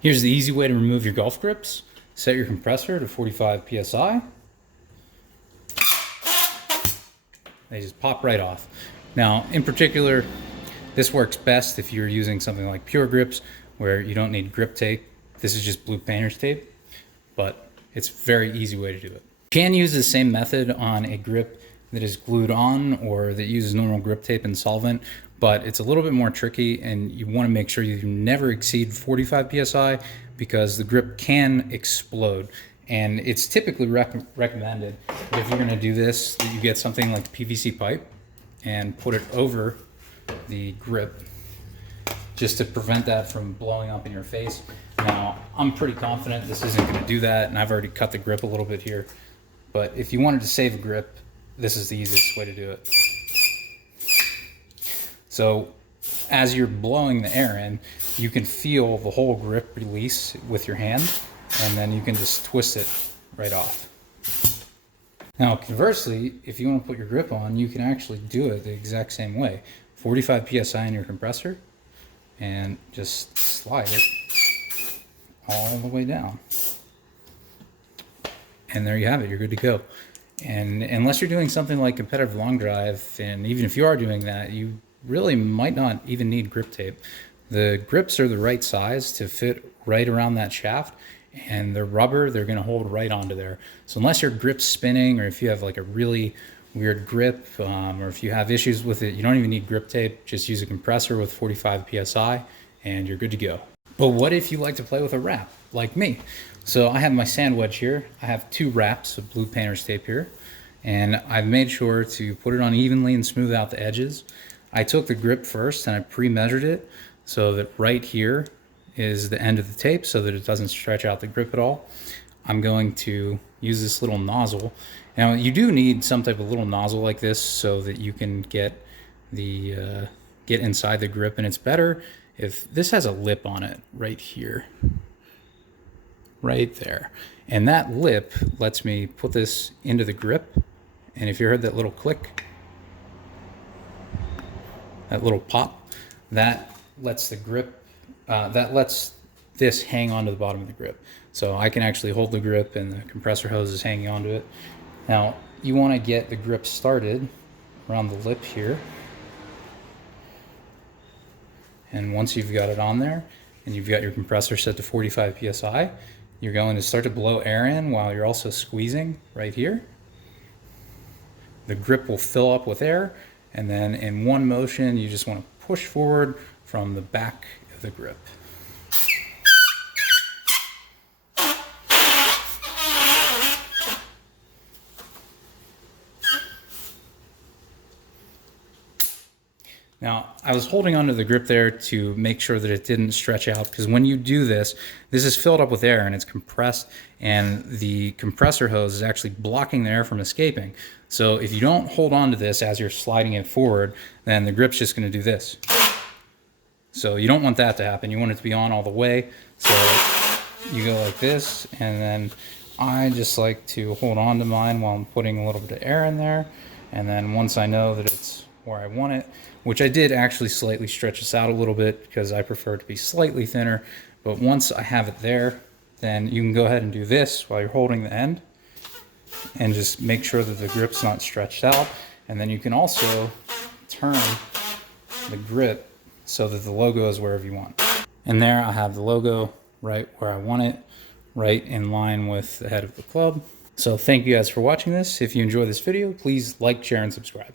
Here's the easy way to remove your golf grips. Set your compressor to 45 PSI. They just pop right off. Now, in particular, this works best if you're using something like Pure Grips where you don't need grip tape. This is just blue painter's tape, but it's a very easy way to do it. You can use the same method on a grip that is glued on or that uses normal grip tape and solvent, but it's a little bit more tricky, and you want to make sure you never exceed 45 PSI because the grip can explode. And it's typically recommended that if you're going to do this, that you get something like PVC pipe and put it over the grip just to prevent that from blowing up in your face. Now, I'm pretty confident this isn't going to do that, and I've already cut the grip a little bit here. But if you wanted to save a grip, this is the easiest way to do it. So as you're blowing the air in, you can feel the whole grip release with your hand, and then you can just twist it right off. Now, conversely, if you want to put your grip on, you can actually do it the exact same way. 45 PSI in your compressor, and just slide it all the way down. And there you have it, you're good to go. And unless you're doing something like competitive long drive, and even if you are doing that, you really might not even need grip tape. The grips are the right size to fit right around that shaft, and they're rubber, they're gonna hold right onto there. So unless your grip's spinning, or if you have like a really weird grip, or if you have issues with it, you don't even need grip tape. Just use a compressor with 45 PSI and you're good to go. But what if you like to play with a wrap, like me? So I have my sand wedge here. I have 2 wraps of blue painter's tape here, and I've made sure to put it on evenly and smooth out the edges. I took the grip first and I pre-measured it so that right here is the end of the tape so that it doesn't stretch out the grip at all. I'm going to use this little nozzle. Now, you do need some type of little nozzle like this so that you can get inside the grip, and it's better if this has a lip on it right here, right there. And that lip lets me put this into the grip, and if you heard that little click, that little pop, that lets the grip, that lets this hang onto the bottom of the grip. So I can actually hold the grip and the compressor hose is hanging onto it. Now, you want to get the grip started around the lip here. And once you've got it on there and you've got your compressor set to 45 PSI, you're going to start to blow air in while you're also squeezing right here. The grip will fill up with air, and then in one motion, you just want to push forward from the back of the grip. Now, I was holding onto the grip there to make sure that it didn't stretch out, because when you do this, this is filled up with air and it's compressed, and the compressor hose is actually blocking the air from escaping. So if you don't hold on to this as you're sliding it forward, then the grip's just going to do this. So you don't want that to happen. You want it to be on all the way. So you go like this, and then I just like to hold on to mine while I'm putting a little bit of air in there. And then once I know that it's where I want it, which I did actually slightly stretch this out a little bit because I prefer it to be slightly thinner, but once I have it there, then you can go ahead and do this while you're holding the end and just make sure that the grip's not stretched out. And then you can also turn the grip so that the logo is wherever you want. And there I have the logo right where I want it, right in line with the head of the club. So thank you guys for watching this. If you enjoyed this video, please like, share, and subscribe.